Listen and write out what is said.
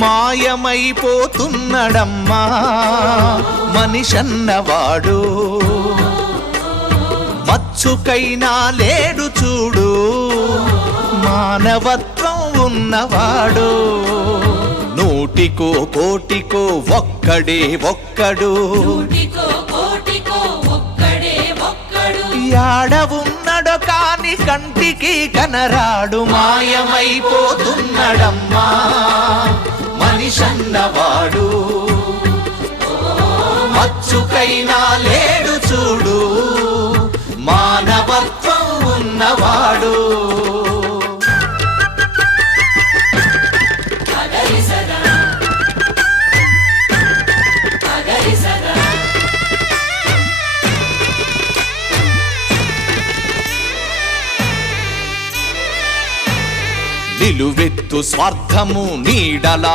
మాయమైపోతున్నడమ్మా మనిషన్నవాడు, మచ్చుకైనా లేడు చూడు మానవత్వం ఉన్నవాడు. నూటికో కోటికో ఒక్కడే ఒక్కడు, యాడ ఉన్నడో కాని కంటికి కనరాడు. మాయమైపోతున్నడమ్మా మనిషన్నవాడు, మచ్చుకైనా లేడు చూడు మానవత్వం ఉన్నవాడు. నిలువెత్తు స్వార్థము నీడలా